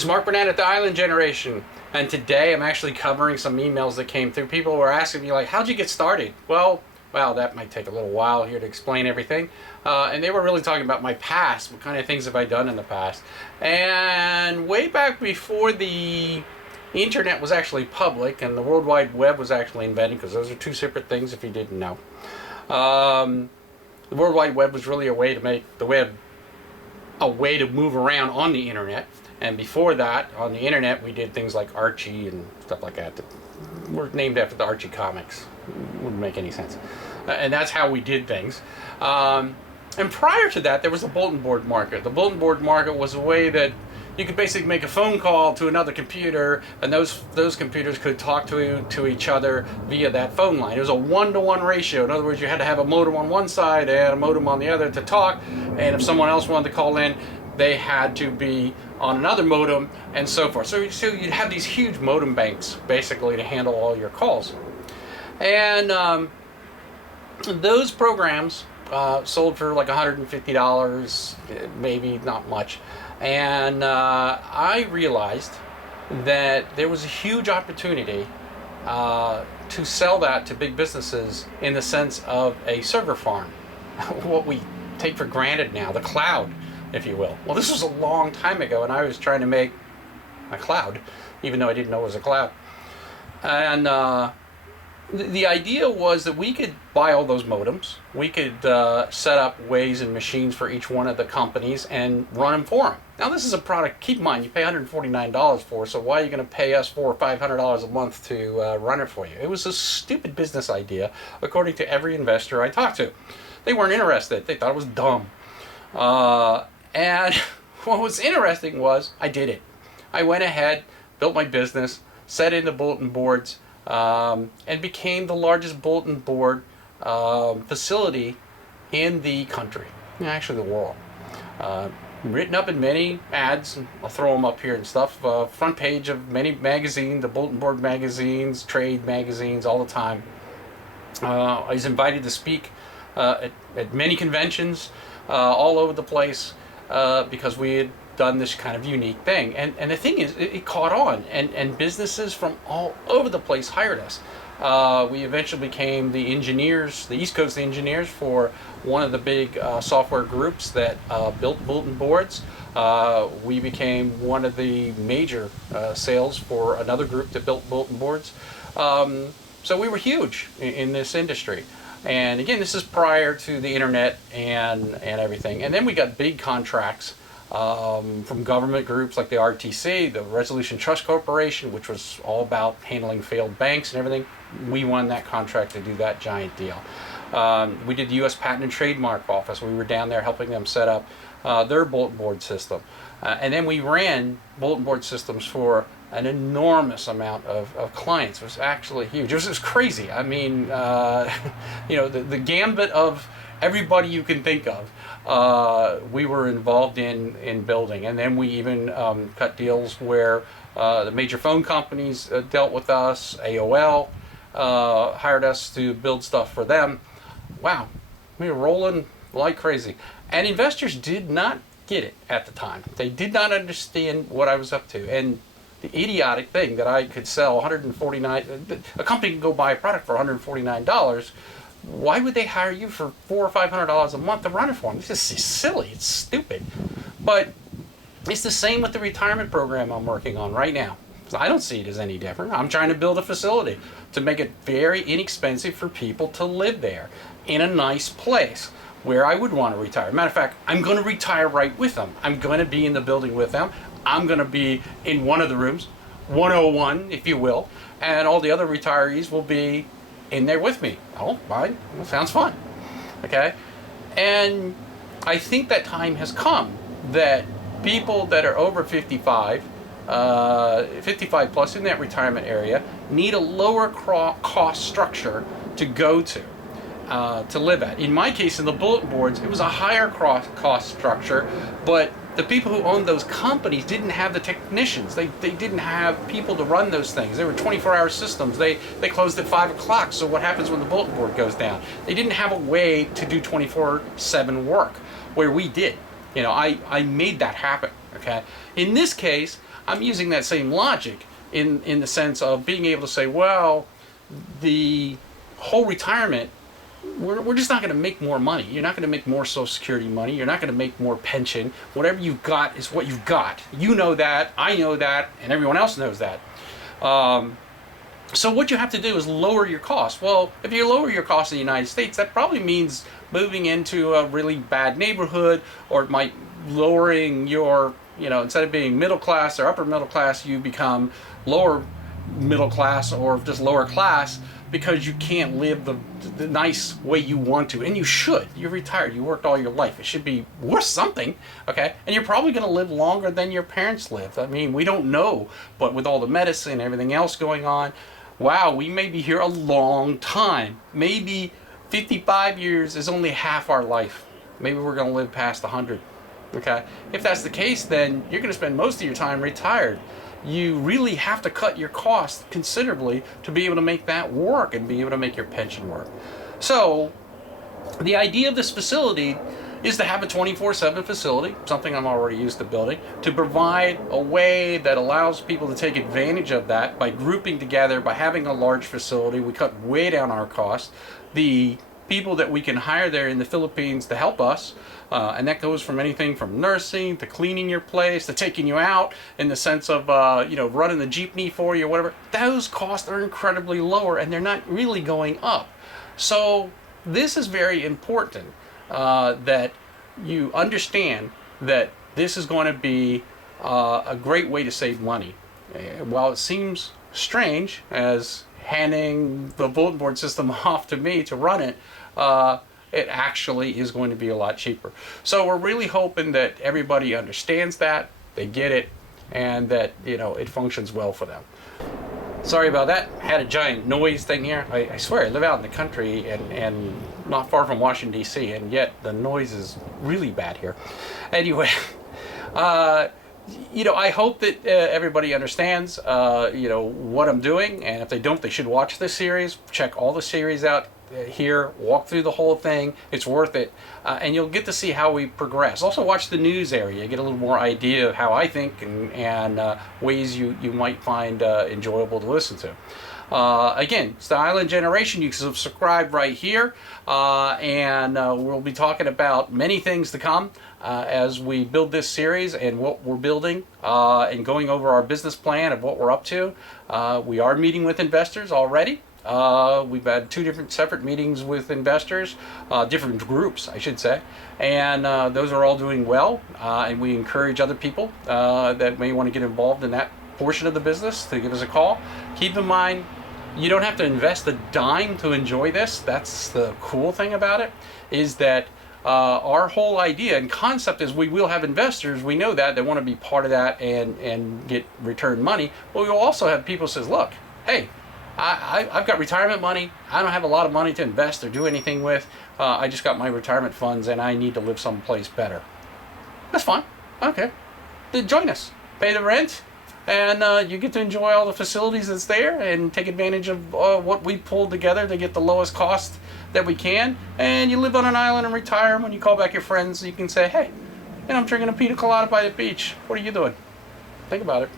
It's Mark Burnett at the Island Generation, and today I'm actually covering some emails that came through. People were asking me, like, how'd you get started? Well, that might take a little while here to explain everything. And they were really talking about my past. What kind of things have I done in the past? And way back before the internet was actually public and the World Wide Web was actually invented, because those are two separate things if you didn't know. The World Wide Web was really a way to make the web a way to move around on the internet. And before that, on the internet, we did things like Archie and stuff like that. Were named after the Archie comics. Wouldn't make any sense. And that's how we did things. And prior to that, there was the bulletin board market. The bulletin board market was a way that you could basically make a phone call to another computer, and those computers could talk to each other via that phone line. It was a 1-to-1 ratio. In other words, you had to have a modem on one side and a modem on the other to talk, and if someone else wanted to call in, they had to be on another modem, and so forth. So you'd have these huge modem banks, basically, to handle all your calls. And those programs sold for like $150, maybe not much. And I realized that there was a huge opportunity to sell that to big businesses in the sense of a server farm, what we take for granted now, the cloud, if you will. Well, this was a long time ago, and I was trying to make a cloud, even though I didn't know it was a cloud. And the idea was that we could buy all those modems. We could set up ways and machines for each one of the companies and run them for them. Now, this is a product, keep in mind, you pay $149 for, so why are you going to pay us $400 or $500 a month to run it for you? It was a stupid business idea, according to every investor I talked to. They weren't interested. They thought it was dumb. And what was interesting was I did it. I went ahead, built my business, set in the bulletin boards, and became the largest bulletin board facility in the country, actually the world. Written up in many ads, I'll throw them up here and stuff, front page of many magazines, the bulletin board magazines, trade magazines, all the time. I was invited to speak at many conventions all over the place because we had done this kind of unique thing. And the thing is, it caught on, and businesses from all over the place hired us. We eventually became the engineers, the East Coast engineers for one of the big software groups that built bulletin boards. We became one of the major sales for another group that built bulletin boards. So we were huge in this industry. And again, this is prior to the internet and everything. And then we got big contracts from government groups like the RTC, the Resolution Trust Corporation, which was all about handling failed banks and everything. We won that contract to do that giant deal. We did the U.S. Patent and Trademark Office. We were down there helping them set up their bulletin board system. And then we ran bulletin board systems for an enormous amount of clients. It was actually huge. It was crazy. I mean, you know, the gambit of everybody you can think of, we were involved in building. And then we even cut deals where the major phone companies dealt with us. AOL hired us to build stuff for them. Wow, we were rolling like crazy. And investors did not get it at the time. They did not understand what I was up to. And the idiotic thing that I could sell a company can go buy a product for $149. Why would they hire you for $400 or $500 a month to run it for them? This is silly. It's stupid. But it's the same with the retirement program I'm working on right now. I don't see it as any different. I'm trying to build a facility to make it very inexpensive for people to live there in a nice place where I would want to retire. Matter of fact, I'm going to retire right with them. I'm going to be in the building with them. I'm going to be in one of the rooms, 101, if you will, and all the other retirees will be in there with me. Oh, fine. That sounds fun. Okay? And I think that time has come that people that are over 55, 55 plus in that retirement area, need a lower cost structure to go to live at. In my case, in the bulletin boards, it was a higher cost structure, but the people who owned those companies didn't have the technicians. They didn't have people to run those things. They were 24-hour systems. They closed at 5 o'clock, so what happens when the bulletin board goes down? They didn't have a way to do 24/7 work, where we did. You know, I made that happen, okay? In this case, I'm using that same logic in the sense of being able to say, well, the whole retirement, we're just not going to make more money. You're not going to make more Social Security money. You're not going to make more pension. Whatever you've got is what you've got. You know that, I know that, and everyone else knows that. So what you have to do is lower your costs. Well, if you lower your costs in the United States, that probably means moving into a really bad neighborhood, or it might lowering your, instead of being middle class or upper middle class, you become lower middle class or just lower class, because you can't live the nice way you want to. And you should. You're retired. You worked all your life. It should be worth something, okay? And you're probably going to live longer than your parents lived. I mean, we don't know, but with all the medicine and everything else going on, wow, we may be here a long time. Maybe 55 years is only half our life. Maybe we're going to live past 100, okay? If that's the case, then you're going to spend most of your time retired. You really have to cut your costs considerably to be able to make that work and be able to make your pension work. So the idea of this facility is to have a 24/7 facility, something I'm already used to building, to provide a way that allows people to take advantage of that by grouping together, by having a large facility. We cut way down our costs. The people that we can hire there in the Philippines to help us, and that goes from anything from nursing to cleaning your place to taking you out in the sense of running the jeepney for you or whatever. Those costs are incredibly lower, and they're not really going up. So this is very important, that you understand that this is going to be a great way to save money. While it seems strange as handing the bulletin board system off to me to run it, it actually is going to be a lot cheaper. So we're really hoping that everybody understands that, they get it, and that it functions well for them. Sorry about that. I had a giant noise thing here. I swear I live out in the country and not far from Washington, D.C., and yet the noise is really bad here. Anyway, I hope that everybody understands, what I'm doing, and if they don't, they should watch this series. Check all the series out here, walk through the whole thing. It's worth it, and you'll get to see how we progress. Also watch the news area, get a little more idea of how I think and ways you might find enjoyable to listen to. Again, it's the Island Generation. You can subscribe right here, and we'll be talking about many things to come as we build this series and what we're building, and going over our business plan of what we're up to. We are meeting with investors already. We've had 2 different separate meetings with investors, different groups, I should say, and those are all doing well, and we encourage other people that may want to get involved in that portion of the business to give us a call. Keep in mind, you don't have to invest a dime to enjoy this. That's the cool thing about it, is that our whole idea and concept is we will have investors. We know that they want to be part of that and get return money. But we'll also have people who says, look, hey, I've got retirement money. I don't have a lot of money to invest or do anything with. I just got my retirement funds and I need to live someplace better. That's fine. Okay. Then join us. Pay the rent, and you get to enjoy all the facilities that's there and take advantage of what we pulled together to get the lowest cost that we can. And you live on an island and retire. When you call back your friends, you can say, hey, I'm drinking a pina colada by the beach. What are you doing? Think about it.